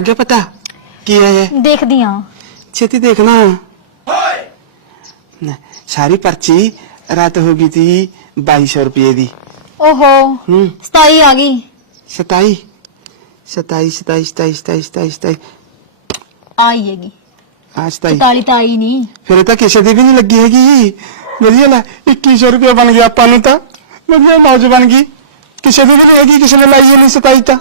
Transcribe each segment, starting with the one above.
ਲੱਗ ਗਿਆ ਪਤਾ? ਕੀ ਹੈ ਇਹ? ਦੇਖਦੀ ਆ ਛੇਤੀ ਦੇਖਣਾ। ਨਾ, ਸਾਰੀ ਪਰਚੀ ਰਾਤ ਹੋ ਗਈ ਥੀ 2200 ਰੁਪਏ ਦੀ। ਓਹੋ ਹੂੰ। 27 ਆ ਗਈ। 27 27 27 27 27 27 27 ਆਈ ਹੈਗੀ। ਆ 27 44 ਤਾਂ ਆਈ ਨਹੀਂ। ਫਿਰ ਇਹ ਤਾਂ ਕਿਸੇ ਦੀ ਵੀ ਨਹੀਂ ਲੱਗੀ ਹੈਗੀ ਵਧੀਆ ਲੈ 2100 ਰੁਪਏ ਬਣ ਗਿਆ ਆਪਾਂ ਨੂੰ ਤਾਂ। ਵਧੀਆ ਮੌਜ ਬਣ ਗਈ। ਕਿਸੇ ਦੀ ਵੀ ਨਹੀਂ ਹੈਗੀ ਕਿਸੇ ਨੇ ਲਾਈ ਨਹੀਂ 27 ਤਾਂ।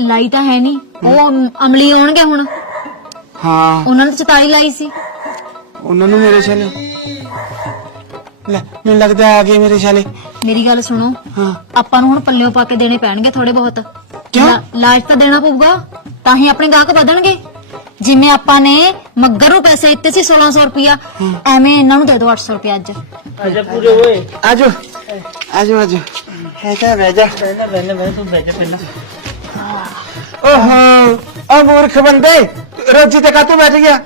ਲਾਈ ਤਾਂ ਹੈ ਨਹੀਂ। ਉਹ ਅਮਲੀ ਆਉਣਗੇ ਹੁਣ? ਹਾਂ। ਉਹਨਾਂ ਨੇ 44 ਲਾਈ ਸੀ? ਉਹਨਾਂ ਨੂੰ ਮੇਰੇ ਛਾਲੇ। ਲੈ ਮੈਨੂੰ ਲੱਗਦਾ ਆ ਗਏ ਮੇਰੇ ਛਾਲੇ। ਮੇਰੀ ਗੱਲ ਸੁਣੋ। ਹਾਂ। ਆਪਾਂ ਨੂੰ ਹੁਣ ਪੱਲਿਓਂ ਪਾ ਕੇ ਦੇਣੇ ਪੈਣਗੇ ਥੋੜੇ ਬਹੁਤ। ਕਿਉਂ? ਲਾ- ਲਾਜ ਤਾਂ ਦੇਣਾ ਪਊਗਾ। ਤਾਂ ਹੀ ਆਪਣੇ ਗਾਹਕ ਵਧਣਗੇ। ਜਿਵੇਂ ਆਪਾਂ ਨੇ ਮੱਗਰ ਨੂੰ ਪੈਸੇ ਦਿੱਤੇ ਸੀ 1600 ਰੁਪਇਆ ਐਵੇਂ ਇਹਨਾਂ ਨੂੰ ਦੇ ਦਿਓ 800 ਰੁਪਇਆ ਅੱਜ। ਅੱਛਾ ਪੂਰੇ ਹੋਏ। ਆਜੋ। ਆਜੋ ਆਜੋ। ਹੈ ਤਾਂ ਬਹਿ ਜਾ। ਪਹਿਲਾਂ ਪਹਿਲਾਂ ਮੈਂ ਤੂੰ ਬੈਠ ਪਹਿਲਾਂ। ਓਹੋ ਆ ਮੂਰਖ ਬੰਦੇ ਰੋਜੀ ਤੇ ਕਾਤੋਂ ਬੈਠ ਗਿਆ?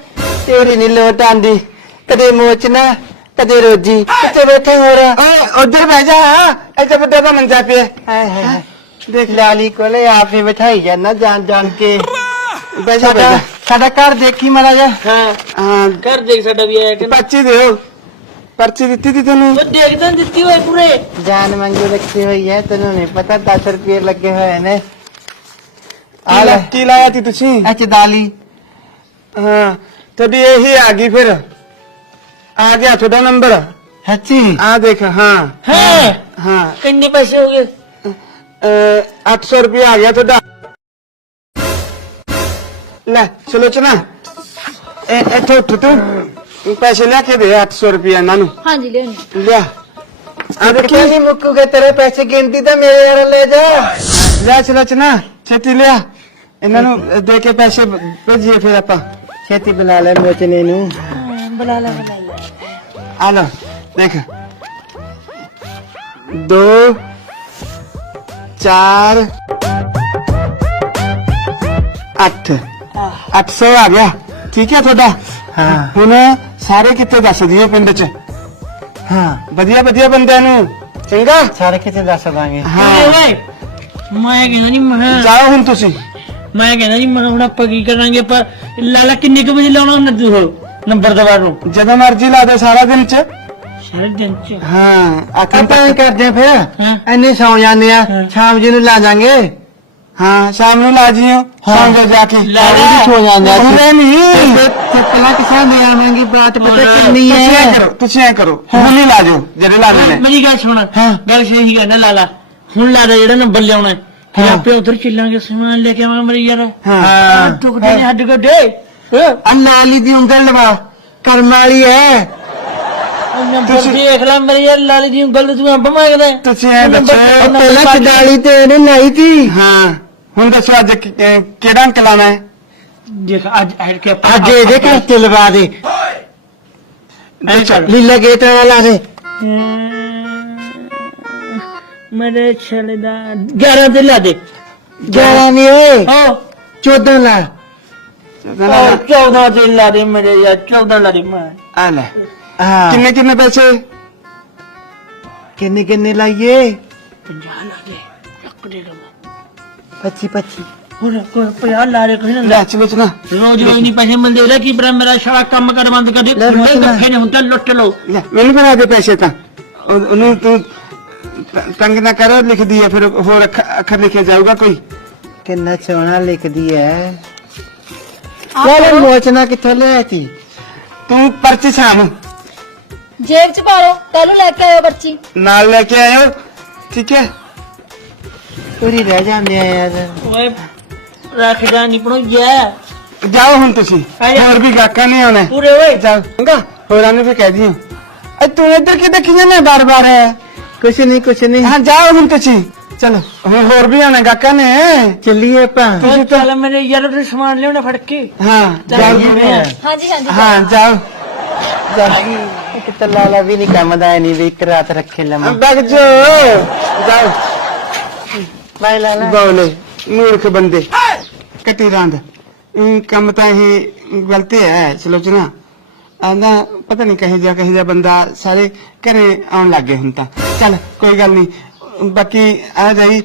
ਤੇਰੀ ਨੀ ਲੋਟ ਆਂਦੀ ਕਦੇ ਮੋਚਨਾ ਕਦੇ ਰੋਜੀ ਕਿੱਥੇ ਬੈਠੇ ਹੋ ਰਾ ਓਏ ਉਧਰ ਬਹਿ ਜਾ। ਇੱਥੇ ਵੱਡਾ ਦਾ ਮੰਜਾ ਪਿਆ। ਹਾਏ ਹਾਏ ਦੇਖ। ਲਾਲੀ ਕੋਲੇ ਆਪੇ ਬਿਠਾਈ ਜਾਂਦਾ ਜਾਣ ਜਾਣ ਕੇ। ਬਹਿ ਜਾ ਬਹਿ ਸਾਡਾ ਜਾ। ਸਾਡਾ ਘਰ ਦੇਖੀ ਮਾੜਾ ਜਾ ਹਾਂ। ਹਾਂ। ਘਰ ਦੇਖ ਸਾਡਾ ਵੀ ਆਇਆ ਕਿ ਪਰਚੀ ਦਿਓ। ਪਰਚੀ ਦਿੱਤੀ ਤੀ ਤੈਨੂੰ? ਉਹ ਦੇਖਦਾ ਦਿੱਤੀ ਹੋਏ ਪੂਰੇ। ਜਾਨ ਮੰਗੀ ਰੱਖੀ ਹੋਈ ਹੈ ਤੈਨੂੰ ਨਹੀਂ ਪਤਾ 10 ਰੁਪਏ ਲੱਗੇ ਹੋਏ ਨੇ। ਲਾ- ਕੀ ਲਾਇਆ ਤੀ ਤੁਸੀਂ? ਅੱਛ ਦਾਲੀ ਹਾਂ। ਤੁਹਾਡੀ ਇਹੀ ਆ ਗਈ ਫਿਰ। ਆ ਗਿਆ ਤੁਹਾਡਾ ਨੰਬਰ। ਸੱਚੀ? ਆ ਦੇਖ ਹਾਂ। ਹੈ? ਹਾਂ ਕਿੰਨੇ ਪੈਸੇ ਹੋ ਗਏ। ਅਹ, 800 ਰੁਪਏ ਆ ਗਿਆ ਤੁਹਾਡਾ। ਲੈ ਸੁਲੋਚਨਾ ਇਹ ਇੱਥੇ ਉੱਠ ਤੂੰ। ਪੈਸੇ ਲੈ ਕੇ ਦੇ 800 ਰੁਪਏ ਇਹਨਾਂ ਨੂੰ। ਹਾਂਜੀ ਲਿਓਨੀ ਲਿਆ। ਆ ਦੇਖੀ। ਕਿੰਨੇ ਮੁੱਕੂਗੇ ਤੇਰੇ ਪੈਸੇ ਗਿਣਤੀ ਤਾਂ ਮੇਰੇ ਯਾਰ ਲੈ ਜਾ। ਲੈ ਸੁਲੋਚਨਾ ਛੇਤੀ ਲਿਆ। ਇਹਨਾਂ ਨੂੰ ਦੇ ਕੇ ਪੈਸੇ ਭੇਜੀਏ ਫਿਰ ਆਪਾਂ। ਛੇਤੀ ਬਣਾ ਲੈ ਮੋਚਨੇ ਨੂੰ। ਬੁਲਾ ਲੈ ਬੁਲਾ ਲੈ। ਆ ਲੈ ਦੇਖ। ਦੋ ਚਾਰ ਅੱਠ। 800 ਆ ਗਿਆ। ਠੀਕ ਹੈ ਤੁਹਾਡਾ? ਹਾਂ। ਹੁਣ ਸਾਰੇ ਕਿੱਥੇ ਦੱਸ ਦਿਓ ਪਿੰਡ 'ਚ? ਹਾਂ। ਵਧੀਆ ਵਧੀਆ ਬੰਦਿਆਂ ਨੂੰ। ਚੰਗਾ? ਸਾਰੇ ਕਿਤੇ ਦੱਸ ਦਾਂਗੇ? ਹਾਂ। ਓਏ। ਮੈਂ ਕਹਿੰਦਾ ਨਹੀਂ ਮੈਂ ਜਾਓ ਹੁਣ ਤੁਸੀਂ। ਮੈਂ ਕਹਿੰਦਾ ਨਹੀਂ ਮੈਂ ਹੁਣ ਆਪਾਂ ਕੀ ਕਰਾਂਗੇ ਪਰ ਲਾਲਾ ਕਿੰਨੇ ਕੁ ਵਜੇ ਲਾਉਣਾ ਹੁੰਦਾ ਤੂੰ ਨੰਬਰ ਦਵਾਰ ਨੂੰ? ਜਦੋਂ ਮਰਜ਼ੀ ਲਾ ਦੇ ਸਾਰਾ ਦਿਨ 'ਚ। ਸਾਰੇ ਦਿਨ ਚ? ਹਾਂ ਇਹ ਕਰਦੇ ਆ ਫਿਰ। ਐਨੇ ਸੌ ਜਾਂਦੇ ਆ ਹਾਂ। ਸ਼ਾਮ ਜੀ ਨੂੰ ਲਾ ਜਾਾਂਗੇ। ਹਾਂ ਸ਼ਾਮ ਨੂੰ ਲਾ ਜਿਓ। ਸ਼ਾਮ ਨੂੰ ਜਾ ਕੇ। ਲਾ ਵੀ ਸੋ ਜਾਂਦੇ ਆ। ਉਹਨੇ ਨਹੀਂ ਚੱਕਲਾ ਕਿਸਾਂ ਦੇ ਆਵਾਂਗੇ ਬਾਤ ਪਤਾ ਤੁਸੀਂ ਕਿੰਨੀ ਐਂ ਹੈ ਕਰੋ ਤੁਸੀਂ ਐ ਕਰੋ। ਹੁਣ ਨਹੀਂ ਲਾ ਜਿਓ ਜਿਹੜੇ ਲਾਣੇ। ਨੇ ਮੇਰੀ ਗੱਲ ਸੁਣ। ਹਾਂ। ਗੱਲ ਸਹੀ ਕਹਿੰਦਾ ਲਾਲਾ। ਹੁਣ ਲਾ ਦੇ ਜਿਹੜਾ ਨੰਬਰ ਲਿਆਉਣਾ ਹੈ। ਫਿਰ ਹਾਂ। ਆਪੇ ਉਧਰ ਚੱਲਾਂਗੇ ਸਮਾਨ ਲੈ ਕੇ ਆਵਾਂਗੇ ਮੇਰੀ ਯਾਰ। ਹਾਂ। ਟੁਕੜੇ ਨੇ ਹੱਡ ਗੱਡੇ ਅੰਨਾ ਵਾਲੀ ਦੀ ਉਂਗਲ ਲਵਾ ਕਰਮ ਵਾਲੀ ਹੈ ਨੰਬਰ ਤੁਸੀਂ- ਦੇਖ ਲੈ ਮੇਰੀ ਯਾਰ ਲਾਲੀ ਦੀ ਉਂਗਲ ਤੇ ਤੂੰ ਅੰਬ ਮੰਗਦਾ ਹੈ। ਤੁਸੀਂ ਐ ਦੱਸੋ ਉਹ ਨੰਬਰ ਪਾ ਕੇ- ਤੇ ਇਹਨੇ ਲਾਈ ਤੀ? ਹਾਂ। ਹੁਣ ਦੱਸੋ ਅੱਜ ਕਿ- ਕਿ- ਕਿਹੜਾ ਅੰਕ ਲਾਣਾ ਹੈ? ਦੇਖ ਅੱਜ ਐਡ ਕੇ ਅੱਜ ਇਹਦੇ ਘਰ ਤੇ ਲਵਾ ਦੇ। ਅੱਛਾ ਲੀਲਾ ਗੇਟ ਵਾਲਾ ਦੇ। ਮੇਰੇ ਛਲੇ ਦਾ 11 ਤੇ ਲਾ ਦੇ। 11 ਨਹੀਂ ਓਏ। ਹਾਂ। 14 ਲਾ। ਉਹ 14 ਤੇ ਲਾ ਦੇ ਮੇਰੇ ਯਾਰ 14 ਲਾ ਦੇ ਮੈਂ। ਆ ਲੈ। ਕਿੰਨੇ ਕਿੰਨੇ ਪੈਸੇ? ਕਿੰਨੇ ਕਿੰਨੇ ਲਾਈਏ? 50 ਲਾ ਦੇ ਲੱਕ ਦੇ ਦਵਾ 25 25 ਹੁਣ ਕੋਈ 50 ਲਾ ਦੇ ਕੋਈ ਨਾ ਲੈ। ਚਲੋ ਚਲੋ ਰੋਜ਼ ਰੋਜ਼ ਨਹੀਂ ਪੈਸੇ ਮਿਲਦੇ। ਉਹਦਾ ਕੀ ਪਰਾ ਮੇਰਾ ਸਾਰਾ ਕੰਮ ਕਰ ਬੰਦ ਕਰ ਦੇ ਲੈ ਖੁੱਲੇ ਲੈ। ਗੱਫੇ ਨੇ ਹੁੰਦਾ ਲੁੱਟ ਲਓ। ਲੈ ਮੈਨੂੰ ਬਣਾ ਦੇ ਪੈਸੇ ਉਹਨੂੰ ਤ- ਤੰਗ ਨਾ ਕਰੋ ਲਿਖਦੀ ਹੈ ਫਿਰ ਹੋਰ ਅੱਖ- ਅੱਖਰ ਲਿਖਿਆ ਜਾਊਗਾ ਕੋਈ? ਕਿੰਨਾ ਸੋਹਣਾ ਲਿਖਦੀ ਹੈ। ਕਰੋ। ਮੋਚਨਾ ਕਿੱਥੋਂ ਲਿਆਤੀ? ਤੂੰ ਪਰਚੀ ਸਾਮ ਜੇਬ ਚ ਪਾ ਲਓ ਕੱਲ ਨੂੰ ਲੈ ਕੇ ਆਇਓ ਬੱਚੀ ਨਾਲ ਲੈ ਕੇ ਆਇਓ ਠੀਕ ਹੈ? ਪੂਰੀ ਰਹਿ ਜਾਂਦੇ ਆ ਯਾਰ। ਓਏ ਰੱਖਦਾ ਨਹੀਂ ਪਣੋ ਜਾ ਜਾਓ ਹੁਣ ਤੁਸੀਂ ਆ ਜਾ। ਹੋਰ ਵੀ ਗਾਕਾਂ ਨਹੀਂ ਆਉਣਾ ਪੂਰੇ ਓਏ। ਚੰਗਾ ਹੋਰਾਂ ਨੂੰ ਵੀ ਕਹਿ ਦਿਓ। ਅ ਤੂੰ ਇੱਧਰ ਕਿੱਥੇ ਖਿਜੇ ਨੇ ਬਾਰ ਬਾਰ ਹੈ ਕੁਛ ਨਹੀਂ ਕੁਛ ਨਹੀਂ ਹਾਂ ਜਾਓ ਹੁਣ ਤੁਸੀਂ। ਚਲੋ। ਹੁਣ ਹੋਰ ਵੀ ਆਣਾ ਗਾਕਾਂ ਨੇ। ਚੱਲੀਏ ਆਪਾਂ। ਤੁਸੀਂ ਤਾਂ- ਚੱਲ ਮੇਰੇ ਯਾਰ ਤੇ ਸਮਾਨ ਲਿਆਉਣਾ ਫੜ ਕੇ। ਹਾਂ ਜਾਓ। ਹਾਂਜੀ ਹਾਂਜੀ ਹਾਂ ਜਾਓ। ਇੱਕ ਤਾਂ ਲਾਲਾ ਵੀ ਨਹੀਂ ਕੰਮ ਦਾ ਨਹੀਂ ਵੀ ਇੱਕ ਰਾਤ ਰੱਖੇ ਲਵਾਂ। ਬਗ ਜੋ ਜਾਓ। ਬਾਈ ਲਾਲਾ। ਬੋਲੇ ਮੂਰਖ ਬੰਦੇ। ਕੱਟੀ ਰੰਦ। ਇਹ ਕੰਮ ਤਾਂ ਇਹ ਗਲਤੀ ਹੈ ਸਲੋਚਨਾ। ਆਂਦਾ ਪਤਾ ਨਹੀਂ ਕਹੇ ਜਾ ਕਹੇ ਜਾ ਬੰਦਾ ਸਾਰੇ ਘਰੇ ਆਉਣ ਲੱਗ ਹੁਣ ਤਾਂ। ਚੱਲ ਕੋਈ ਗੱਲ ਨਹੀਂ। ਬਾਕੀ ਆ ਜਾਈ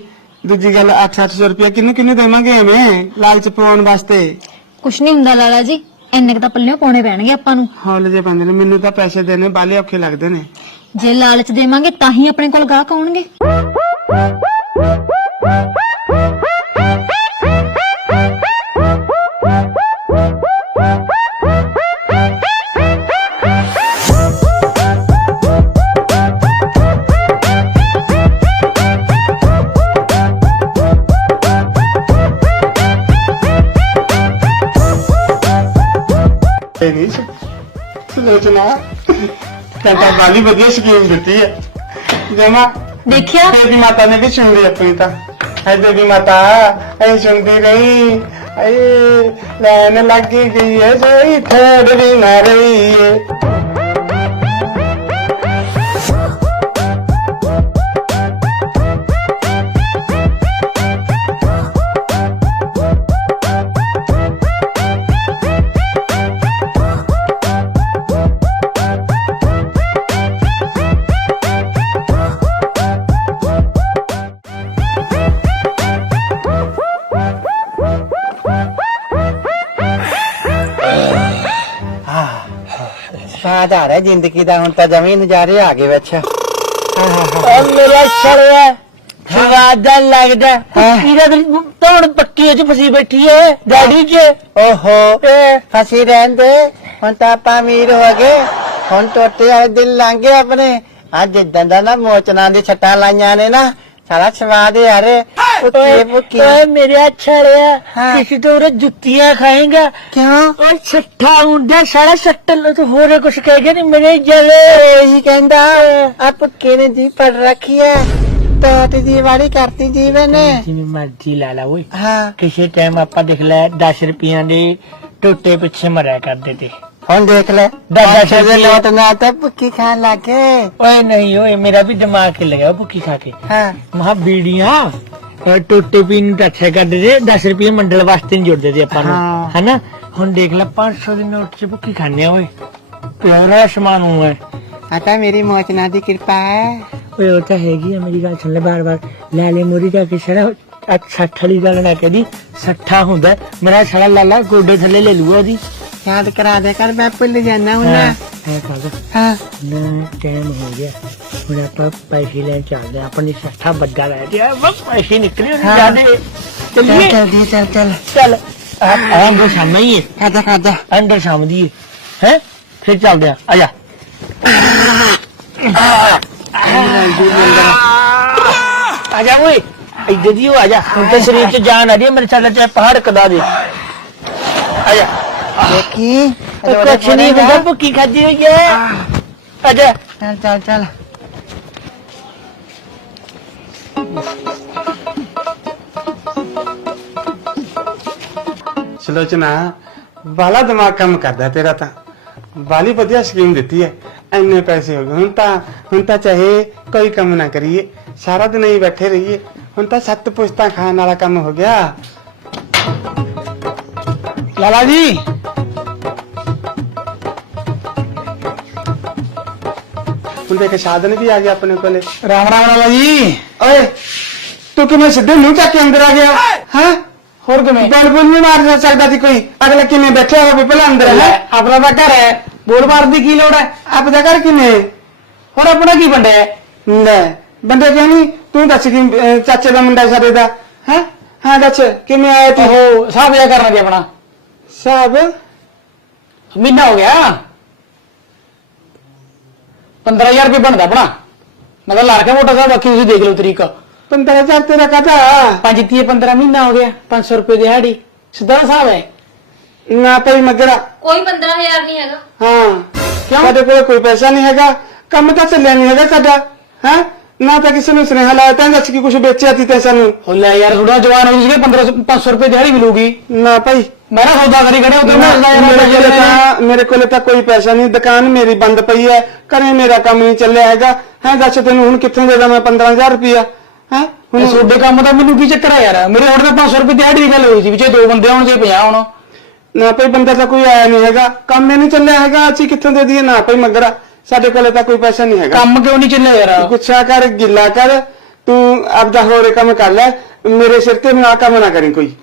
ਦੂਜੀ ਗੱਲ 8-800 ਰੁਪਏ ਕਿੰਨੂੰ ਕਿੰਨੂੰ ਦੇਵਾਂਗੇ ਐਵੇਂ? ਲਾਲਚ ਪਾਉਣ ਵਾਸਤੇ? ਕੁਛ ਨਹੀਂ ਹੁੰਦਾ ਲਾਲਾ ਜੀ। ਇੰਨੇ ਕੁ ਤਾਂ ਪੱਲਿਓਂ ਪਾਉਣੇ ਪੈਣਗੇ ਆਪਾਂ ਨੂੰ। ਹੌਲੇ ਜੇ ਬੰਦੇ ਨੇ ਮੈਨੂੰ ਤਾਂ ਪੈਸੇ ਦੇਣੇ ਬਾਲੇ ਔਖੇ ਲੱਗਦੇ ਨੇ। ਜੇ ਲਾਲਚ ਦੇਵਾਂਗੇ ਤਾਂ ਹੀ ਆਪਣੇ ਕੋਲ ਗਾਹਕ ਆਉਣਗੇ। ਕਹਿੰਦਾ ਬਾਲੀ ਵਧੀਆ ਸਕੀਮ ਦਿੱਤੀ ਹੈ। ਜਮਾ ਦੇਖਿਆ? ਦੇਵੀ ਮਾਤਾ ਨੇ ਵੀ ਸੁਣ ਲਈ ਆਪਣੀ ਤਾਂ। ਹੈ ਦੇਵੀ ਮਾਤਾ ਐ ਸੁਣਦੀ ਰਹੀ ਐ ਲੈਣ ਲੱਗੀ ਗਈ ਐ ਸੋਈ ਥੋੜ ਵੀ ਨਾ ਰਹੀ ਏ ਸਵਾਦ ਆ ਰਿਹਾ ਜ਼ਿੰਦਗੀ ਦਾ ਹੁਣ ਤਾਂ ਜਮੀ ਨਜ਼ਾਰੇ ਆ ਗਏ ਵਿੱਚ। ਓ ਮੇਰਾ ਛੜਿਆ ਸਵਾਦਾ ਲੱਗਦਾ ਇਹਦਾ ਤਾਂ ਹੁਣ ਪੱਕੀ ਚ ਫਸੀ ਬੈਠੀ ਐ ਡੈਡੀ ਚ ਓਹੋ ਫਸੀ ਰਹਿੰਦੇ ਹੁਣ ਤਾਂ ਆਪਾਂ ਅਮੀਰ ਹੋ ਗਏ। ਹੁਣ ਟੋਟੇ ਵਾਲੇ ਦਿਨ ਲੰਘੇ ਆਪਣੇ। ਅੱਜ ਜਿੱਦਾਂ ਦਾ ਨਾ ਮੋਚਨਾਂ ਦੀ ਛੱਟਾਂ ਲਾਈਆਂ ਨੇ ਨਾ। ਸਾਰਾ ਸਵਾਦ ਯਾਰ। ਉੱਤੇ ਮੁੱਕੀ ਓਏ ਮੇਰਾ ਛੜਿਆ। ਕਿਸੇ ਤੋਂ ਉਰੇ ਜੁੱਤੀਆਂ ਖਾਏਗਾ। ਕਿਉਂ? ਓਏ ਛੱਠਾ ਹੁੰਦਾ ਸਾਰਾ ਛੱਟਲ ਤੂੰ ਹੋਰ ਕੁਛ ਕਹੇਗਾ ਨਹੀਂ ਮੇਰੇ ਜਲੇ। ਉਹੀ ਕਹਿੰਦਾ ਆ ਪੁੱਕੇ ਨੇ ਜੀ ਪੜ ਰੱਖੀ ਹੈ ਤੋਤ ਦੀ ਵਾਰੀ ਕਰਤੀ ਜੀ ਮੈਨੇ ਜਿਵੇਂ ਮਰਜ਼ੀ ਲਾ ਲਾ ਓਏ। ਹਾਂ। ਕਿਸੇ ਟਾਈਮ ਆਪਾਂ ਦੇਖ ਲੈ 10 ਰੁਪਈਆਂ ਦੇ ਟੋਟੇ ਪਿੱਛੇ ਮਰਿਆ ਕਰਦੇ ਤੇ। ਹੁਣ ਦੇਖ ਲੈ ਦਾਦਾ ਦਾਦਾ ਦੇ। ਲੋਟ ਨਾ ਤਾਂ ਭੁੱਕੀ ਖਾਣ ਲੱਗੇ ਓਏ ਨਹੀਂ ਓਏ ਮੇਰਾ ਵੀ ਦਿਮਾਗ ਹਿੱਲ ਗਿਆ ਭੁੱਕੀ ਖਾ ਕੇ। ਹਾਂ। ਮਹਾ ਬੀੜੀਆਂ। ਅਹ ਟੋਟੇ ਪੀਣ ਨੂੰ ਤਾਂ ਅੱਛਾ ਕਰਦੇ ਤੇ 10 ਰੁਪਏ ਮੰਡਲ ਵਾਸਤੇ ਨਹੀਂ ਜੁੜਦੇ ਤੇ ਆਪਾਂ ਨੂੰ ਹਾਂ। ਹਨਾ? ਹੁਣ ਦੇਖ ਲੈ 500 ਦੇ ਨੋਟ 'ਚ ਭੁੱਕੀ ਖਾਣੇ ਆ ਓਏ। ਪਿਆਰਾ ਸਮਾਨ ਨੂੰ ਹੈ। ਆ ਤਾਂ ਮੇਰੀ ਮੋਚਨਾ ਦੀ ਕਿਰਪਾ ਹੈ। ਓਏ ਉਹ ਤਾਂ ਹੈਗੀ ਆ ਮੇਰੀ ਗੱਲ ਸੁਣ ਲੈ ਬਾਰ ਬਾਰ ਲੈ ਲੈ ਮੋਰੀ ਜਾ ਕੇ ਸੱਠ ਵਾਲੀ ਗੱਲ ਨਾ ਕਹਦੀ ਸੱਠਾ ਹੁੰਦਾ ਮੇਰਾ ਛੜਾ ਲਾਲਾ ਗੋਡੇ ਥੱਲੇ ਲੈ ਲੂਗਾ ਉਹਦੀ। ਯਾਦ ਕਰਾ ਦੇ ਕਰ ਮੈਂ ਭੁੱਲ ਜਾਣਾ ਹੁਣ ਹਾਂ ਕਰ ਹਾਂ। ਨਾ ਟਾਈਮ ਹੋ ਗਿਆ। ਹੁਣ ਆਪਾਂ ਪੈਸੇ ਲੈਣ ਚੱਲਦੇ ਆਂ ਆਪਣੀ ਸੱਠਾ ਬੱਗਾ ਲੈ ਕੇ ਆ ਬਸ ਪੈਸੇ ਨਿਕਲੇ ਉਹਨੇ। ਜਾਦੇ ਚੱਲ ਚੱਲੀਏ। ਚੱਲ ਚੱਲ ਚੱਲ ਚੱਲ ਆ ਅੰਦਰ ਸਾਹਮਣੇ ਹੀ ਹੈ। ਖਾਦਾ ਖਾਦਾ। ਅੰਦਰ ਹੀ ਹੈ। ਹੈਂ? ਫਿਰ ਚੱਲਦੇ ਆ ਆ ਜਾ। ਆ ਜਾ ਓਏ। ਇੱਧਰ ਦੀ ਆ ਜਾ। ਹੁਣ ਤਾਂ ਸਰੀਰ 'ਚ ਜਾਨ ਆ ਰਹੀ ਹੈ ਮੇਰੇ ਚੱਲ ਤੇ ਪਹਾੜ ਕਦਾ ਦੇ। ਆ ਜਾ। ਦੇਖੀ। ਕੁਛ ਨਹੀਂ ਹੁੰਦਾ ਭੁੱਕੀ ਖਾਦੀ ਹੋਈ ਹੈ। ਆ ਜਾ। ਚੱਲ ਚੱਲ ਚੱਲ। ਸੁਲੋਚਨਾ ਬਾਲਾ ਦਿਮਾਗ ਕੰਮ ਕਰਦਾ ਤੇਰਾ ਤਾਂ। ਬਾਲੀ ਵਧੀਆ ਸਕੀਮ ਦਿੱਤੀ ਹੈ। ਇੰਨੇ ਪੈਸੇ ਹੋ ਗਏ। ਹੁਣ ਤਾਂ ਹੁਣ ਤਾਂ ਚਾਹੇ ਕੋਈ ਕੰਮ ਨਾ ਕਰੀਏ। ਸਾਰਾ ਦਿਨ ਹੀ ਬੈਠੇ ਰਹੀਏ। ਹੁਣ ਤਾਂ ਸੱਤ ਪੁਸ਼ਤਾਂ ਖਾਣ ਵਾਲਾ ਕੰਮ ਹੋ ਗਿਆ। ਲਾਲਾ ਜੀ। ਹੁਣ ਦੇਖ ਸਾਧਨ ਵੀ ਆ ਗਿਆ ਆਪਣੇ ਕੋਲੇ। ਰਾਮ ਰਾਮ ਲਾਲਾ ਜੀ। ਓਏ ਤੂੰ ਕਿਵੇਂ ਸਿੱਧੇ ਮੂੰਹ ਚੱਕ ਕੇ ਅੰਦਰ ਆ ਗਿਆ? ਹੈ! ਹੋਰ ਕਿਵੇਂ? ਬੋਲ ਬੋਲ ਨਹੀਂ ਮਾਰ ਸਕਦਾ ਸੀ ਕੋਈ। ਅਗਲਾ ਕਿਵੇਂ ਬੈਠਿਆ ਹੋਵੇ ਪਹਿਲਾਂ ਅੰਦਰ ਹੈ? ਆਪਣਾ ਤਾਂ ਘਰ ਹੈ। ਬੋਲ ਮਾਰ ਦੀ ਕੀ ਲੋੜ ਹੈ? ਆਪਦਾ ਘਰ ਕਿਵੇਂ? ਹੋਰ ਆਪਣਾ ਕੀ ਬੰਦਾ ਹੈ? ਲੈ ਬੰਦੇ ਕਿਉਂ ਨਹੀਂ ਤੂੰ ਦੱਸ ਕਿ ਅਹ, ਚਾਚੇ ਦਾ ਮੁੰਡਾ ਸਾਡੇ ਦਾ ਹੈ? ਹਾਂ ਦੱਸ ਕਿਵੇਂ ਆਇਆ ਤੂੰ? ਉਹ ਸਾਹਬ ਜਾ ਕਰਨਾ ਜੀ ਆਪਣਾ। ਸਾਹਿਬ ਮਹੀਨਾ ਹੋ ਗਿਆ। 15000 ਰੁਪਏ ਬਣਦਾ ਆਪਣਾ। ਮੈਂ ਤਾਂ ਲਾ ਕੇ ਮੋਟਾ ਸਾਹਿਬ ਬਾਕੀ ਤੁਸੀਂ ਦੇਖ ਲਓ ਤਰੀਕਾ। 15000 ਤੇਰਾ ਕਹਤਾ ਪੰਜ ਤੀਏ 15 ਮਹੀਨਾ ਹੋ ਗਿਆ 500 ਰੁਪਏ ਦਿਹਾੜੀ ਸਿੱਧਾ ਹਿਸਾਬ ਹੈ। ਨਾ ਪਈ ਮਗਰਾ ਕੋਈ 15000 ਨਹੀਂ ਹੈਗਾ। ਹਾਂ। ਸਾਡੇ ਕੋਲ ਕੋਈ ਪੈਸਾ ਨਹੀਂ ਹੈਗਾ। ਕੰਮ ਤਾਂ ਚੱਲਿਆ ਨਹੀਂ ਹੈਗਾ ਸਾਡਾ ਹੈ? ਨਾ ਤਾਂ ਕਿਸੇ ਨੂੰ ਸੁਨੇਹਾ ਲਾਇਆ ਤਾਂ ਦੱਸ ਕਿ ਕੁਝ ਵੇਚਿਆ ਤੀ ਤੇ ਸਾਨੂੰ। ਉਹ ਲੈ ਯਾਰ ਥੋੜਾ ਜਵਾਨ ਹੋ ਸੀਗੇ 15 500 ਰੁਪਏ ਦਿਹਾੜੀ ਮਿਲੂਗੀ। ਨਾ ਭਾਈ। ਮੈਂ ਨਾ ਸੌਦਾ ਕਰੀ ਖੜੇ ਉਧਰ ਮੇਰੇ ਕੋਲੇ ਤਾਂ ਮੇਰੇ ਕੋਲੇ ਤਾਂ ਕੋਈ ਪੈਸਾ ਨਹੀਂ ਦੁਕਾਨ ਮੇਰੀ ਬੰਦ ਪਈ ਹੈ ਘਰੇ ਮੇਰਾ ਕੰਮ ਨਹੀਂ ਚੱਲਿਆ ਹੈਗਾ। ਹੈ ਦੱਸ ਤੈਨੂੰ ਹੁਣ ਕਿੱਥੋਂ ਦੇ ਦਾਂ ਮੈਂ 15000 ਰੁਪਇਆ? ਹੈ ਹੁਣ ਤੁਹਾਡੇ ਕੰਮ ਦਾ ਮੈਨੂੰ ਕੀ ਚੱਕਰ ਆ ਯਾਰ? ਮੇਰੇ ਹੁਣ ਤਾਂ 500 ਰੁਪਏ ਦਿਹਾੜੀ ਦੀ ਗੱਲ ਹੋਈ ਸੀ ਵਿੱਚੇ ਦੋ ਬੰਦੇ ਹੋਣਗੇ 50 ਹੁਣ ਨਾ ਭਾਈ ਬੰਦਾ ਤਾਂ ਕੋਈ ਆਇਆ ਨਹੀਂ ਹੈਗਾ। ਕੰਮ ਹੀ ਨਹੀਂ ਚੱਲਿਆ ਹੈਗਾ ਅਸੀਂ ਕਿੱਥੋਂ ਦੇ ਦਈਏ? ਨਾ ਭਾਈ ਮਗਰਾ ਸਾਡੇ ਕੋਲੇ ਤਾਂ ਕੋਈ ਪੈਸਾ ਨਹੀਂ ਹੈਗਾ। ਕੰਮ ਕਿਉਂ ਨਹੀਂ ਚੱਲਿਆ ਯਾਰ? ਗੁੱਸਾ ਕਰ ਗਿੱਲਾ ਕਰ ਤੂੰ ਆਪਦਾ ਹੋਰ ਕੰਮ ਕਰ ਲੈ ਮੇਰੇ ਸਿਰ ਤੇ ਨਾ ਕੰਮ ਨਾ ਕਰੀ ਕੋਈ।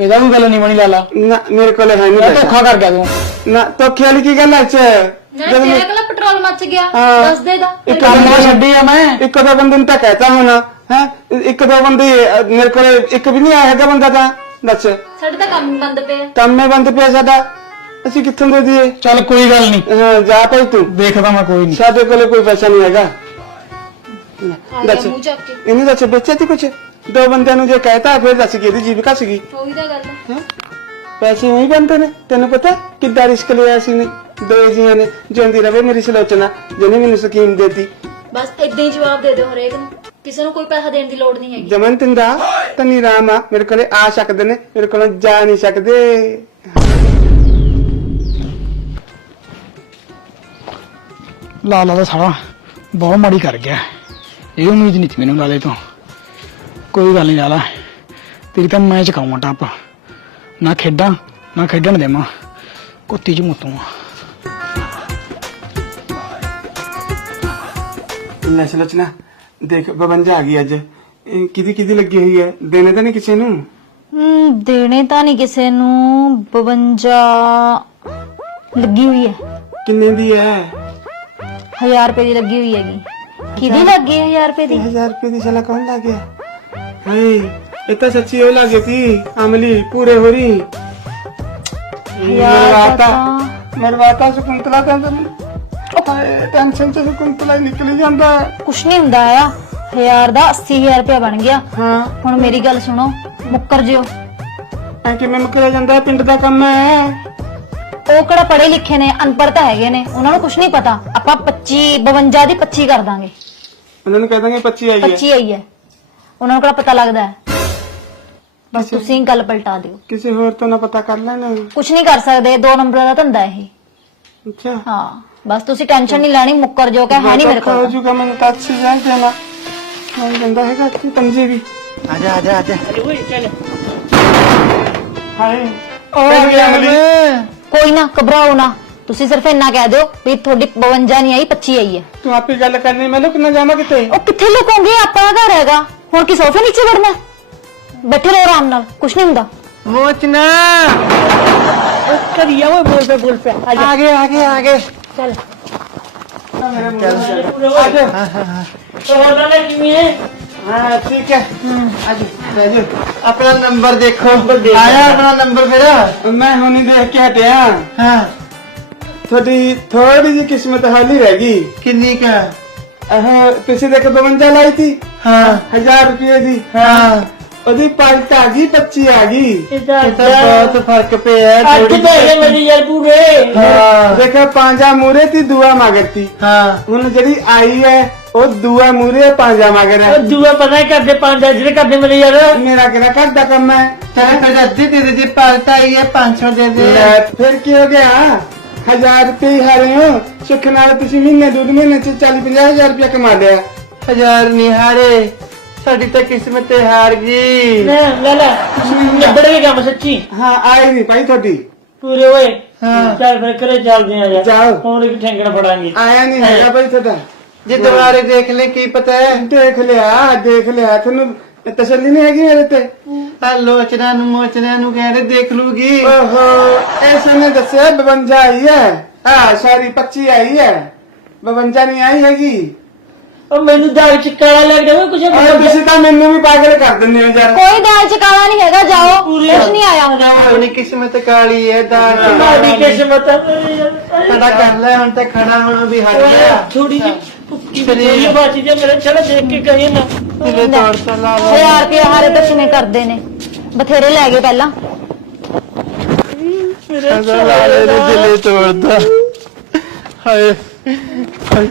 ਇਹਦਾ ਵੀ ਗੱਲ ਨਹੀਂ ਬਣੀ ਲਾਲਾ। ਨਾ ਮੇਰੇ ਕੋਲ ਹੈ ਨਹੀਂ ਪੈਸਾ। ਧੋਖਾ ਕਰ ਗਿਆ ਤੂੰ। ਨਾ ਧੋਖੇ ਵਾਲੀ ਕੀ ਗੱਲ ਐ ਚ ਨਾ ਜਦੋਂ ਮੈਂ- ਤੇਰੇ ਕੋਲ ਪੈਟਰੋਲ ਮੱਚ ਗਿਆ। ਹਾਂ। ਦੱਸ ਦੇਗਾ ਇੱਕ ਕੰਮ ਬੰਦਾ ਨਾ ਛੱਡੀ ਆ ਮੈਂ। ਇੱਕ ਦੋ ਬੰਦੇ ਨੂੰ ਤਾਂ ਕਹਿਤਾ ਹੋਣਾ ਹੈ? ਇੱਕ ਦੋ ਬੰਦੇ ਮੇਰੇ ਕੋਲ ਇੱਕ ਵੀ ਨਹੀਂ ਆਇਆ ਹੈਗਾ ਬੰਦਾ ਤਾਂ। ਦੱਸ। ਸਾਡੇ ਤਾਂ ਕੰਮ ਬੰਦ ਪਿਆ। ਕੰਮ ਹੈ ਬੰਦ ਪਿਆ ਸਾਡਾ। ਅਸੀਂ ਕਿੱਥੋਂ ਦੇ ਦਈਏ? ਚੱਲ ਕੋਈ ਗੱਲ ਨਹੀਂ। ਹਾਂ ਜਾ ਭਾਈ ਤੂੰ। ਦੇਖਦਾ ਮੈਂ ਕੋਈ ਨਹੀਂ। ਸਾਡੇ ਕੋਲੇ ਕੋਈ ਪੈਸਾ ਨਹੀਂ ਹੈਗਾ। ਆ ਦੱਸ। ਮੂੰਹ ਚੱਕ ਕੇ। ਇਹਨੂੰ ਦੱਸ ਵੇਚਿਆ ਤੀ ਕੁਛ? ਦੋ ਬੰਦਿਆਂ ਨੂੰ ਜੇ ਕਹਿਤਾ ਫਿਰ ਦੱਸ ਕਿ ਇਹਦੀ ਜੀਵਿਕਾ ਸੀਗੀ ਉਹੀ ਤਾਂ ਗੱਲ ਹੈ ਹੈਂ? ਪੈਸੇ ਉਹੀ ਬਣਦੇ ਨੇ। ਤੈਨੂੰ ਪਤਾ ਕਿੱਦਾਂ ਰਿਸਕ ਲਿਆ ਸੀ ਨੇ ਦੋ ਜੀਆਂ ਨੇ। ਜਿਉਂਦੀ ਰਵੇ ਮੇਰੀ ਸਲੋਚਨਾ ਜਿਹਨੇ ਮੈਨੂੰ ਸਕੀਮ ਦੇਤੀ। ਬਸ ਇਦਾਂ ਹੀ ਜਵਾਬ ਦੇ ਦਿਓ ਹਰੇਕ ਨੂੰ। ਕਿਸੇ ਨੂੰ ਕੋਈ ਪੈਸਾ ਦੇਣ ਦੀ ਲੋੜ ਨਹੀਂ ਹੈਗੀ। ਜਮਨ ਤਿੰਦਾ ਤਨੀ ਰਾਮ ਮੇਰੇ ਕੋਲੇ ਆ ਸਕਦੇ ਨੇ। ਮੇਰੇ ਕੋਲੋਂ ਜਾ ਨਹੀਂ ਸਕਦੇ। ਲਾਲਾ ਦਾ ਸਾਲਾ ਬਹੁਤ ਮਾੜੀ ਕਰ ਗਿਆ। ਇਹ ਉਮੀਦ ਨਹੀਂ ਸੀ ਮੈਨੂੰ ਲਾਲੇ ਤੋਂ। ਕੋਈ ਗੱਲ ਨਹੀਂ ਲਾਲਾ ਤੇਰੀ ਤਾਂ ਮੈਂ ਚਕਾਉਂਗਾ ਟੱਪ। ਨਾ ਖੇਡਾਂ ਨਾ ਖੇਡਣ ਦੇਵਾਂ। ਕੁੱਤੀ ਚ ਮੁੱਤੂ ਲੈ ਸਲੋਚਨਾ ਦੇਖ 52 ਆ ਗਈ ਅੱਜ। ਇਹ ਕਿਹਦੀ ਕਿਹਦੀ ਲੱਗੀ ਹੋਈ ਹੈ? ਦੇਣੇ ਤਾਂ ਨਹੀਂ ਕਿਸੇ ਨੂੰ? ਹਮ ਦੇਣੇ ਤਾਂ ਨਹੀਂ ਕਿਸੇ ਨੂੰ। 52 ਲੱਗੀ ਹੋਈ ਹੈ। ਕਿੰਨੇ ਦੀ ਹੈ? 1000 ਰੁਪਏ ਦੀ ਲੱਗੀ ਹੋਈ ਹੈਗੀ। ਕਿਹਦੀ ਲੱਗੀ ਹੈ 1000 ਰੁਪਏ ਦੀ? 1000 ਰੁਪਏ ਦੀ ਸਾਲਾ ਕੌਣ ਲਾ ਗਿਆ? ਹਾਏ ਇਹ ਤਾਂ ਸੱਚੀ ਉਹ ਲੱਗੀ ਥੀ ਅਮਲੀ ਪੂਰੇ ਹੋ ਰਹੀ ਮਰਵਾਤਾ ਮਰਵਾਤਾ ਸੁਕੁੰਤਲਾ ਤਾਂ ਹਾਏ ਟੈਨਸ਼ਨ ਤੇ ਸੁਕੁੰਤਲਾ ਹੀ ਨਿਕਲ ਜਾਂਦਾ। ਕੁਛ ਨਹੀਂ ਹੁੰਦਾ ਆ 1000 ਦਾ 80000 ਰੁਪਏ ਬਣ ਗਿਆ। ਹਾਂ। ਹੁਣ ਮੇਰੀ ਗੱਲ ਸੁਣੋ ਮੁੱਕਰ ਜਿਓ। ਐ ਕਿਵੇਂ ਮੁੱਕਰਿਆ ਜਾਂਦਾ? ਪਿੰਡ ਦਾ ਕੰਮ ਹੈ। ਉਹ ਕਿਹੜਾ ਪੜ੍ਹੇ ਲਿਖੇ ਨੇ ਅਨਪੜ੍ਹ ਤਾਂ ਹੈਗੇ ਨੇ ਉਹਨਾਂ ਨੂੰ ਕੁਛ ਨਹੀਂ ਪਤਾ। ਆਪਾਂ 25 52 ਦੀ 25 ਕਰ ਦਾਂਗੇ। ਉਹਨਾਂ ਨੂੰ ਕਹਿ ਦਾਂਗੇ 25 ਆਈ ਹੈ। 25 ਆਈ ਹੈ। ਉਹਨਾਂ ਨੂੰ ਕਿਹੜਾ ਪਤਾ ਲੱਗਦਾ ਹੈ? ਬਸ ਤੁਸੀਂ ਗੱਲ ਪਲਟਾ ਦਿਓ। ਕਿਸੇ ਹੋਰ ਤੋਂ ਨਾ ਪਤਾ ਕਰ ਲੈਣਾ। ਕੁਛ ਨਹੀਂ ਕਰ ਸਕਦੇ ਦੋ ਨੰਬਰ ਦਾ ਧੰਦਾ ਇਹ। ਅੱਛਾ। ਹਾਂ ਬਸ ਤੁਸੀਂ ਟੈਨਸ਼ਨ ਨਹੀਂ ਲੈਣੀ ਮੁੱਕਰ ਜੋ ਕਿ ਹੈ ਨਹੀਂ ਮੇਰੇ ਹੋ ਕੋਲ ਜੂਗਾ ਮੈਨੂੰ ਤਾਂ ਅੱਛੀ ਜਾਣ ਨਾ ਮੈਂ ਕਹਿੰਦਾ ਹੈਗਾ ਅੱਛੀ ਪੰਜੀ ਵੀ ਆਜਾ ਆਜਾ ਆਜਾ ਹਾਏ ਉਹ ਗਿਆ ਅਮਲੀ। ਕੋਈ ਨਾ ਘਬਰਾਓ ਨਾ। ਤੁਸੀਂ ਸਿਰਫ ਇੰਨਾ ਕਹਿ ਦਿਓ ਵੀ ਤੁਹਾਡੀ 52 ਨਹੀਂ ਆਈ 25 ਆਈ ਹੈ। ਤੂੰ ਆਪੇ ਗੱਲ ਕਰਨੀ ਮੈਂ ਲੁਕ ਨਾ ਜਾਵਾਂ ਕਿਤੇ? ਉਹ ਕਿੱਥੇ ਲੁਕੋਗੇ? ਆਪਣਾ ਘਰ ਹੈਗਾ। ਹੁਣ ਕੀ ਸੋਫੇ ਨੀਚੇ ਵੜਨਾ? ਹੈ? ਬੈਠੇ ਰਹੋ ਆਰਾਮ ਨਾਲ ਕੁਛ ਨਹੀਂ ਹੁੰਦਾ। ਮੋਚਨਾ! ਕਰੀਆ ਓਏ ਬੋਲ ਪੇ ਬੋਲ ਪੇ ਆਗੇ ਆਗੇ ਆਗੇ ਚੱਲ। ਆਜੋ ਹੋਰ ਲਾਲਾ ਕਿਵੇਂ ਹੈ ਹਾਂ ਠੀਕ ਹੈ। ਆਜੋ ਬੈਜੋ ਆਪਣਾ ਨੰਬਰ ਦੇਖੋ। ਆਇਆ ਆਪਣਾ ਨੰਬਰ ਫਿਰ? ਮੈਂ ਹੁਣੀ ਦੇਖ ਕੇ ਹਟਿਆ। ਹਾਂ। ਤੁਹਾਡੀ ਥੋੜੀ ਜਿਹੀ ਕਿਸਮਤ ਹਾਲੀ ਰਹਿ ਗਈ। ਕਿੰਨੀ ਕਾ? ਆਹ ਤੁਸੀਂ ਦੇਖ 52 ਲਾਈ ਸੀ? ਹਾਂ। 1000 ਰੁਪਏ ਦੀ। ਹਾਂ। ਉਹਦੀ ਪਲਟ ਆ ਗਈ 25 ਆ ਗਈ। ਇਹ ਤਾਂ ਬਹੁਤ ਫ਼ਰਕ ਪਿਆ ਅੱਜ ਇਹ ਮੇਰੀ ਯਾਰ ਪੂਰੇ ਹਾਂ। ਦੇਖੋ ਪੰਜਾ ਮੂਰੇ ਤੀ ਦੁਆ ਮਗਰਤੀ ਹਾਂ। ਹੁਣ ਜਿਹੜੀ ਆਈ ਹੈ ਉਹ ਦੁਆ ਮੂਰੇ ਪੰਜਾ ਮਗਰ ਹੈ ਉਹ ਦੂਆ ਪਤਾ ਹੀ ਕਰਦੇ ਪੰਜ ਜਿਹੜੇ ਕਰਦੇ ਮੇਰੇ ਯਾਰ। ਮੇਰਾ ਕਿਹੜਾ ਘਰ ਦਾ ਕੰਮ ਹੈ? ਤੇਰੇ ਕੋਲ ਅੱਧੀ ਦੇ ਦੇ ਪਾਲਟ ਆਈ ਹੈ 500 ਦੇ ਦੇ। ਲੈ ਫਿਰ ਕੀ ਹੋ ਗਿਆ? ਹਜ਼ਾਰ ਰੁਪਏ ਹੀ ਹਾਰੇ ਹੋ। ਸੁੱਖ ਨਾਲ ਤੁਸੀਂ ਮਹੀਨੇ ਦੂਰ ਮਹੀਨੇ ਚ 40 50 ਹਜ਼ਾਰ ਰੁਪਏ ਕਮਾ ਲਿਆ। ਹਜ਼ਾਰ ਨਿਹਾਰੇ ਸਾਡੀ ਤਾਂ ਕਿਸਮਤ ਤੇ ਹਾਰ ਗਈ। ਨਾ ਲਾਲਾ ਨਿਬੜ ਗਿਆ ਕੰਮ ਸੱਚੀ। ਹਾਂ ਆਈ ਨਹੀਂ ਭਾਈ ਤੁਹਾਡੀ। ਪੂਰੇ ਓਏ ਹਾਂ। ਚੱਲ ਫਿਰ ਘਰੇ ਚੱਲਦੇ ਆ ਯਾਰ। ਜਾਓ। ਹੋਰ ਇੱਕ ਠੈਂਗਣ ਫੜਾਂਗੇ। ਆਇਆ ਨਹੀਂ ਹੈਗਾ ਭਾਈ ਤੁਹਾਡਾ। ਜੇ ਦੁਬਾਰੇ ਦੇਖ ਲੈ ਕੀ ਪਤਾ ਹੈ? ਦੇਖ ਲਿਆ ਦੇਖ ਲਿਆ। ਤੁਹਾਨੂੰ ਤਸੱਲੀ ਨਹੀਂ ਹੈਗੀ ਮੇਰੇ ਤੇ? ਆ ਲੋਚਨਾ ਨੂੰ ਮੋਚਨਾ ਨੂੰ ਕਹਿੰਦੇ ਦੇਖ ਲੂਗੀ। ਓਹੋ ਐਸਾ ਨੇ ਦੱਸਿਆ 52 ਆਈ ਹੈ। ਆ ਸਾਰੀ 25 ਆਈ ਹੈ। 52 ਨਹੀਂ ਆਈ ਹੈਗੀ। ਉਹ ਮੈਨੂੰ ਦਾਲ ਚ ਕਾਲਾ ਲੱਗ ਰਿਹਾ ਕੁਛ ਅਰੇ ਤੁਸੀਂ ਤਾਂ ਮੈਨੂੰ ਵੀ ਪਾਗਲ ਕਰ ਦਿੰਦੇ ਹੋ ਯਾਰ। ਕੋਈ ਦਾਲ ਚਕਾਵਾ ਨਹੀਂ ਹੈਗਾ ਜਾਓ। ਕੁਛ ਨਹੀਂ ਆਇਆ ਆਪਣੀ ਕਿਸਮਤ ਕਾਲੀ ਹੈ ਦਾ ਮਾੜੀ ਕਿਸਮਤ। ਖੜਾ ਕਰ ਲੈ ਹੁਣ ਤੇ ਖੜਾ ਹੋਣਾ ਵੀ ਹਟ ਗਿਆ ਥੋੜੀ ਜਿਹੀ ਭੁੱਕੀ ਬਚੀ ਬਾਚੀ ਜੇ ਮੇਰੇ ਚਲ ਦੇਖ ਕੇ ਕਹੇ ਨਾ। ਤੇਰੇ ਤੌਰ ਤੇ ਲਾ ਲਾ 1000 ਰੁਪਏ ਹਾਰੇ ਕਿਵੇਂ ਕਰਦੇ ਨੇ। ਬਥੇਰੇ ਲੈ ਗਏ ਪਹਿਲਾਂ। ਅਸਾਂ ਲਾਲੇ ਨੇ ਦਿਲੇ ਤੋੜਦਾ। ਹਾਏ ਭਾਈ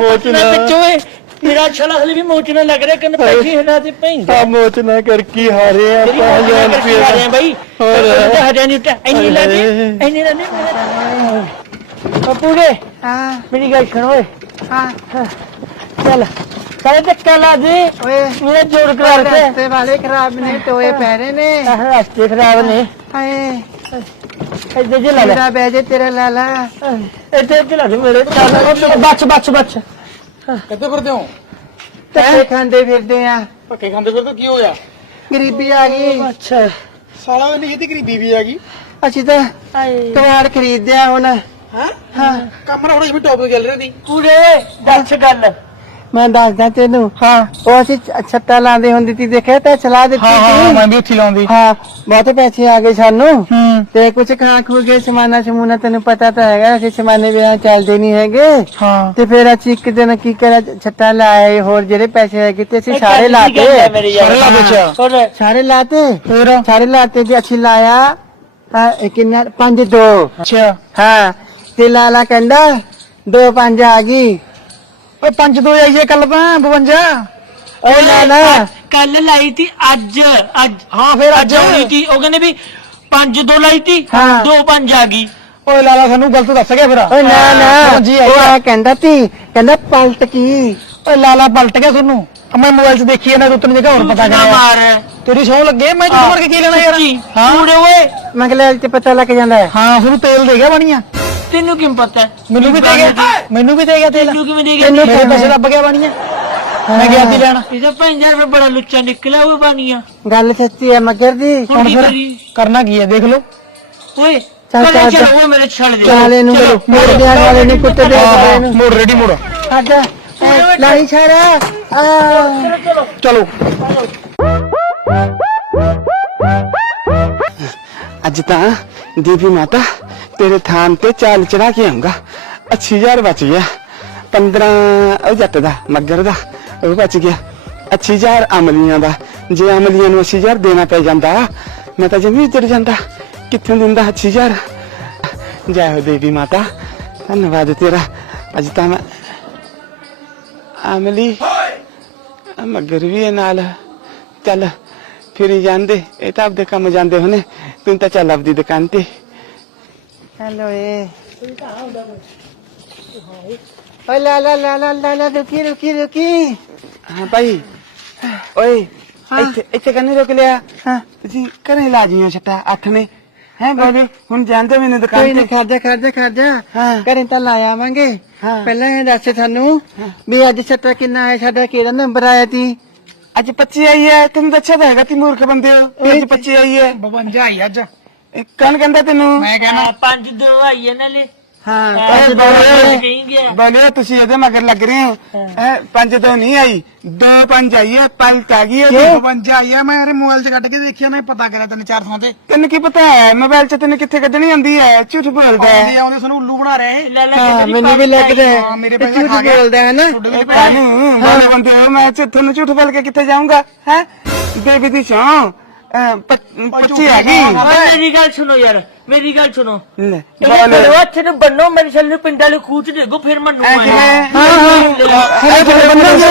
ਮੋਚਨਾ। ਓਏ ਮੇਰਾ ਛਲਾ ਹਲੇ ਵੀ ਮੋਚਣਾ ਲੱਗ ਰਿਹਾ ਕੰਨ ਪੈਸੇ ਹਿਲਾ ਤੇ ਪੈਂਦਾ ਆ ਮੋਚਨਾ ਕਰ ਕੀ ਹਾਰੇ ਆ 5000 ਰੁਪਏ ਬਾਈ ਹੋਰ। ਹਜ਼ਾਰ ਨਹੀਂ ਉੱਤੇ ਇੰਨੀ ਲਾ ਦੇ ਹਾਏ। ਇੰਨੀ ਲਾ ਦੇ ਪਪੂਗੇ ਹਾਂ। ਮੇਰੀ ਗੱਲ ਸੁਣ ਓਏ। ਹਾਂ। ਚੱਲ ਚੱਲ ਧੱਕਾ ਲਾ ਦੇ। ਓਏ। ਮੇਰਾ ਜੋੜ ਕਰਾ ਕੇ ਰਸਤੇ ਵਾਲੇ ਖਰਾਬ ਨੇ ਟੋਏ ਪੈ ਰਹੇ ਨੇ। ਆਹ ਰਸਤੇ ਖਰਾਬ ਨੇ। ਹਾਏ। ਇੱਥੇ ਜੇ ਲਾ ਲੈ। ਮੇਰਾ ਬਹਿ ਜੇ ਤੇਰਾ ਲਾਲਾ ਇੱਥੇ ਇੱਥੇ ਲਾ ਦੇ ਮੇਰੇ ਚੱਲ ਬੱਚ ਬੱਚ ਬੱਚ ਕਿੱਥੇ ਫਿਰਦੇ ਹੋ? ਧੱਕੇ ਖਾਂਦੇ ਫਿਰਦੇ ਆ। ਧੱਕੇ ਖਾਂਦੇ ਫਿਰ ਤਾਂ ਕੀ ਹੋ ਗਿਆ ਗਰੀਬੀ ਆ ਗਈ। ਅੱਛਾ। ਸਾਲਾ ਨਹੀਂ ਦੀ ਗਰੀਬੀ ਵੀ ਆ ਗਈ। ਅਸੀਂ ਤਾਂ ਕਵਾੜ ਖਰੀਦਿਆ ਹੁਣ। ਹਾਂ? ਕੰਮ ਨਾ ਹੁਣ ਜਿਵੇਂ ਟੌਪ ਤੇ ਚੱਲ ਰਿਹਾ ਸੀ ਪੂਰੇ ਦੱਸ ਗੱਲ। ਮੈਂ ਦੱਸਦਾ ਤੈਨੂੰ। ਹਾਂ। ਉਹ ਅਸੀਂ ਛ- ਛੱਤਾਂ ਲਾਉਂਦੇ ਹੁੰਦੀ ਸੀ ਦੇਖਿਆ ਤਾਂ ਸਲਾਹ ਦਿੱਤੀ ਹਾਂ ਹਾਂ ਸੀ? ਮੈਂ ਵੀ ਉੱਥੇ ਲਾਉਂਦੀ। ਹਾਂ ਬਹੁਤ ਪੈਸੇ ਆ ਗਏ ਸਾਨੂੰ। ਹੂੰ। ਤੇ ਕੁਝ ਖਾ ਖੂ ਗਏ ਸਮਾਨਾ ਸਮੂਨਾ ਤੈਨੂੰ ਪਤਾ ਤਾਂ ਹੈਗਾ ਅਸੀਂ ਸਮਾਨੇ ਵਿਆਹ ਚੱਲਦੇ ਨਹੀਂ ਹੈਗੇ। ਹਾਂ। ਤੇ ਫਿਰ ਅਸੀਂ ਇੱਕ ਦਿਨ ਕੀ ਕਰਿਆ ਛੱਤਾਂ ਲਾਏ ਹੋਰ ਜਿਹੜੇ ਪੈਸੇ ਹੈਗੇ ਤੇ ਅਸੀਂ ਸਾਰੇ ਲਾਤੇ। ਸਾਰੇ ਲਾ ਵਿੱਚ ਸਾਰੇ ਲਾਤੇ? ਹੋਰ। ਸਾਰੇ ਲਾਤੇ ਤੇ ਅਸੀਂ ਲਾਇਆ ਆ, ਇਹ ਕਿੰਨਾ? ਪੰਜ ਦੋ। ਅੱਛਾ। ਹਾਂ। ਤੇ ਲਾਲਾ ਕਹਿੰਦਾ ਦੋ ਪੰਜ ਆ ਗਈ। ਓਏ ਪੰਜ ਦੋ ਆਈਏ ਕੱਲ ਤਾਂ 52 ਉਹ ਲਾਲਾ ਕੱਲ ਲਾਈ ਤੀ ਅੱਜ ਅੱਜ। ਹਾਂ ਫਿਰ ਅੱਜ ਹੋਈ ਤੀ ਉਹ ਕਹਿੰਦੇ ਵੀ ਪੰਜ ਦੋ ਲਾਈ ਤੀ ਹਾਂ। ਦੋ ਪੰਜ ਆ ਗਈ। ਓਏ ਲਾਲਾ ਸਾਨੂੰ ਗਲਤ ਦੱਸ ਗਿਆ ਫਿਰ। ਓਏ ਨਾ ਨਾ। ਆਈ ਉਹ ਆ। ਕਹਿੰਦਾ ਤੀ ਕਹਿੰਦਾ ਪਲਟ ਕੀ? ਓਏ ਲਾਲਾ ਪਲਟ ਗਿਆ ਤੁਹਾਨੂੰ। ਮੈਂ ਮੋਬਾਈਲ 'ਚ ਦੇਖੀ ਇਹਨਾਂ ਦੇ ਉੱਤੋਂ ਜਗ੍ਹਾ ਹੋਰ ਪਤਾ ਨਾ ਕਰਿਆ। ਮਾਰ। ਤੇਰੀ ਸੌ ਲੱਗੇ ਮੈਂ ਝੂਠ ਮਾਰ ਕੇ ਕੀ ਲੈਣਾ ਯਾਰ? ਸੱਚੀ। ਹਾਂ। ਕੂੜੇ ਓਏ। ਮੰਗਲੇ ਚ ਪਤਾ ਲੱਗ ਜਾਂਦਾ। ਹੈ। ਹਾਂ ਤੁਹਾਨੂੰ ਤੇਲ ਦੇ ਗਿਆ ਬਣੀਆਂ। ਤੈਨੂੰ ਕਿਵੇਂ ਪਤਾ? ਮੈਨੂੰ ਵੀ ਦੇ ਗਿਆ। ਮੈਨੂੰ ਵੀ ਦੇ ਗਿਆ ਤੇਲ। ਤੈਨੂੰ ਕਿਵੇਂ ਦੇ ਗਿਆ? ਤੈਨੂੰ ਮੇਰੇ ਪੈਸੇ ਲੱਭ ਗਿਆ ਬਣੀਆਂ। ਮੈਂ ਗਿਆ ਤੀ ਲੈਣ। ਇਹਦਾ 5000 ਰੁਪਏ ਬੜਾ ਲੁੱਚਾ ਨਿਕਲਿਆ ਉਹ ਬਾਨੀਆਂ ਗੱਲ ਸੱਚੀ ਹੈ ਮਗਰ ਦੀ। ਹੁਣ ਫਿਰ ਕਰੀ ਕਰਨਾ ਕੀ ਹੈ ਦੇਖ ਲਓ। ਓਏ ਚੱਲ, ਚੱਲ ਉਹ ਮੇਰੇ ਛੱਡ ਦੇ। ਚਾਲੇ ਨੂੰ ਚਲੋ। ਮੋੜ ਦਿਆਂ ਵਾਲੇ ਨੂੰ ਕੁੱਤੇ ਦੇ ਵਾਲੇ ਨੂੰ ਮੋੜ ਰੈਡੀ ਮੋੜ। ਅੱਛਾ ਲਾਈ ਛਾੜਾ। ਆ। ਚਲੋ। ਅੱਜ ਤਾਂ ਦੇਵੀ ਮਾਤਾ ਤੇਰੇ ਥਾਨ ਤੇ ਚਾਲ ਚੜਾ ਕੇ ਆਉਂਗਾ 8000 ਬਚ ਗਿਆ। 15 ਉਹ ਜੱਟ ਦਾ ਮੱਗਰ ਦਾ ਉਹ ਬਚ ਗਿਆ। 8000 ਅਮਲੀਆਂ ਦਾ ਜੇ ਅਮਲੀਆਂ ਨੂੰ 8000 ਦੇਣਾ ਪੈ ਜਾਂਦਾ ਮੈਂ ਤਾਂ ਜਮੀ ਉੱਜੜ ਜਾਂਦਾ। ਕਿੱਥੋਂ ਦਿੰਦਾ 8000 ਜੈ ਹੋ ਦੇਵੀ ਮਾਤਾ ਧੰਨਵਾਦ ਤੇਰਾ। ਅੱਜ ਤਾਂ ਮੈਂ ਅਮਲੀ ਮੱਗਰ ਵੀ ਨਾਲ। ਚੱਲ। ਫਿਰੀ ਜਾਂਦੇ ਇਹ ਤਾਂ ਆਪਦੇ ਕੰਮ ਜਾਂਦੇ ਹੋਣੇ ਤੂੰ ਤਾਂ ਚੱਲ ਆਪਦੀ ਦੁਕਾਨ ਤੇ ਹੈਲੋ ਏ ਓਏ ਲਾ ਲਾ ਲਾ ਲਾ ਲਾ ਲਾ ਰੁਕੀ ਰੁਕੀ ਰੁਕੀ ਹਾਂ ਭਾਈ ਓਏ ਇੱਥੇ ਇੱਥੇ ਕੰਨੇ ਰੋਕ ਲਿਆ ਹਾਂ ਤੁਸੀਂ ਘਰੇ ਲਾ ਜੀਆਂ ਛੱਟਾ ਅੱਠ ਨੇ ਹੈ ਬੋਲੇ ਹੁਣ ਜਾਂਦੇ ਮੈਨੂੰ ਕੋਈ ਦੁਕਾਨ ਤੇ ਖਰਜਾ ਖਰਜਾ ਖਰਜਾ ਹਾਂ। ਘਰੇ ਤਾਂ ਲਾ ਆਵਾਂਗੇ ਹਾਂ। ਪਹਿਲਾਂ ਇਹ ਦੱਸ ਸਾਨੂੰ ਵੀ ਅੱਜ ਛੱਟਾ ਕਿੰਨਾ ਆਇਆ ਸਾਡਾ ਕਿਹੜਾ ਨੰਬਰ ਆਇਆ ਤੀ ਅੱਜ 25 ਆਈ ਹੈ ਤੈਨੂੰ ਦੱਸਿਆ ਤਾਂ ਹੈਗਾ ਤੀ ਮੂਰਖ ਬੰਦੇ ਹੋ। ਅੱਜ 25 ਆਈ ਹੈ। 52 ਆਈ ਅੱਜ। ਇਹ ਕੌਣ ਕਹਿੰਦਾ ਤੈਨੂੰ? ਮੈਂ ਕਹਿੰਦਾ ਪੰਜ ਦੋ ਆਈ ਹੈ ਨਾਲੇ। ਹਾਂ ਇਹ ਦੋ ਬੋਲੇ ਕਹੀ ਗਿਆ ਬੋਲੇ ਤੁਸੀਂ ਇਹਦੇ ਮਗਰ ਲੱਗ ਰਹੇ ਹੋ। ਇਹ ਪੰਜ ਤੋਂ ਨਹੀਂ ਆਈ ਦੋ ਪੰਜ ਆਈ ਹੈ ਪਲਟ ਆ ਗਈ ਉਹਦੀ 52 ਆਈ ਆ। ਮੈਂ ਯਾਰ ਮੋਬਾਈਲ 'ਚ ਕੱਢ ਕੇ ਦੇਖਿਆ ਮੈਂ ਪਤਾ ਕਰਿਆ ਤਿੰਨ ਚਾਰ ਥਾਂ ਤੇ। ਤੈਨੂੰ ਕੀ ਪਤਾ ਹੈ ਮੋਬਾਈਲ 'ਚ ਤੈਨੂੰ ਕਿੱਥੇ ਕੱਢਣੀ ਆਉਂਦੀ ਹੈ? ਝੂਠ ਬੋਲਦਾ ਹੈ। ਆਉਂਦੇ ਆਉਂਦੇ ਸਾਨੂੰ ਉੱਲੂ ਬਣਾ ਰਹੇ ਲੈ ਲੈ ਹਾਂ ਕੇ ਮੈਨੂੰ ਵੀ ਲੱਗਦਾ ਹੈ। ਹਾਂ, ਮੇਰੇ ਤੇ ਪੈਸੇ ਝੂਠ ਖਾ ਗਿਆ। ਬੋਲਦਾ ਹੈ ਨਾ? ਇਹ ਕਾਨੂੰ ਬਾਲੇ ਬੰਦੇ ਮੈਂ ਤੁਹਾਨੂੰ ਝੂਠ ਬੋਲ ਕੇ ਕਿੱਥੇ ਜਾਊਂਗਾ? ਹੈ? ਬੇਬੀ ਦੀ ਸ਼ਾਂ ਗਈ ਓਏ ਮੇਰੀ ਗੱਲ ਸੁਣੋ ਯਾਰ ਮੇਰੀ ਗੱਲ ਸੁਣੋ ਲੈ ਮੇਰੇ ਹੱਥ ਨੂੰ ਬੰਨੋ ਮੇਰੇ ਛੱਲ ਨੂੰ ਪਿੰਡਾਂ ਨੂੰ ਖੂਚ ਦੇਗੋ ਫਿਰ ਮੰਨੂ ਐ ਮੈਂ ਕਿਵੇਂ? ਹਾਂ ਹਾਂ ਇਹ ਤੁਹਾਡੇ ਬੰਦੇ ਜੇ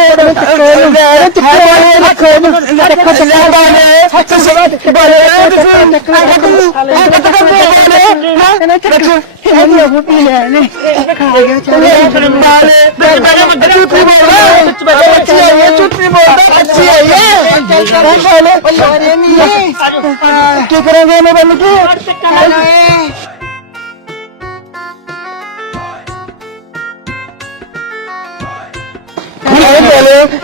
ਕੀ ਕਰਾਂਗੇ ਮੈਂ ਬੰਨ ਕੇ?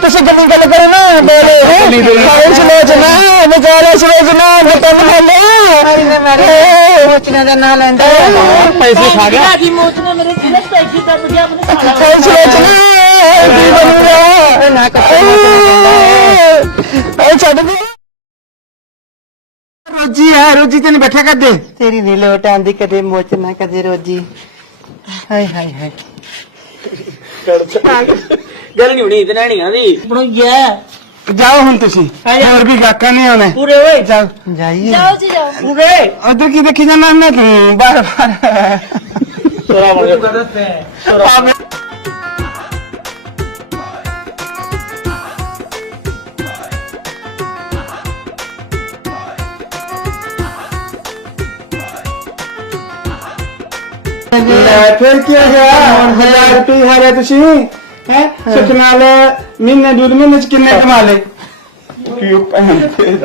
ਤੁਸੀਂ ਗੱਲੀ ਗੱਲ ਕਰੋ ਨਾ ਬੋਲੇ। ਖਾਈ ਸਲੋਚਨਾ ਵਿਚਾਰੇ ਸਲੋਚਨਾ ਬਤਨ ਬੋਲੇ ਸੋਚਣਾ ਦਾ ਨਾਂ ਲੈਂਦਾ ਪੈਸੇ ਖਾ ਗਿਆ। ਦੀ ਮੌਤ ਨੇ ਮੇਰੇ ਦਿਲ ਪੈਸੇ ਦੱਬ ਗਿਆ ਮੈਨੂੰ ਸਾਲਾ ਖਾਈ ਸਲੋਚਨਾ ਕੀ ਬਣੂਗਾ ਨਾ ਕੱਟੇ ਇਹ ਛੱਡ ਦੇ। ਰੋਜੀ ਹੈ ਰੋਜੀ ਤੈਨੂੰ ਬੈਠਾ ਕਰ ਦੇ ਤੇਰੀ ਨੀ ਲੋਟ ਆਂਦੀ ਕਦੇ ਮੋਚਨਾ ਕਦੇ ਰੋਜੀ। ਹਾਏ ਹਾਏ ਹਾਏ। ਗੱਲ ਨਹੀਂ ਹੋਣੀ ਇਤਨਾ ਨਹੀਂ ਆਂਦੀ ਬਣਾਈਆ ਜਾਓ ਹੁਣ ਤੁਸੀਂ ਹੋਰ ਵੀ ਗਾਕਾਂ ਨਹੀਂ ਆਉਣਾ। ਪੂਰੇ ਓਏ ਜਾਓ ਜਾਈਏ। ਜਾਓ ਜੀ ਜਾਓ। ਪੂਰੇ ਉਧਰ ਕੀ ਦੇਖੀ ਜਾਂਦਾ ਮੈਂ? ਤੂੰ ਬਾਰ ਬਾਰ ਤੋਰਾ ਬਣ ਗਿਆ ਲੈ ਫਿਰ ਕੀ ਹੋ ਗਿਆ? ਹੁਣ ਹਜ਼ਾਰ ਰੁਪਏ ਹਾਰੇ ਤੁਸੀਂ ਹੈ? ਸੁਖ ਨਾਲ ਮਹੀਨੇ ਡੂਢ ਮਹੀਨੇ ਚ ਕਿੰਨੇ ਕਮਾ ਲੇ ਕੀ ਭੈਣ ਤੇ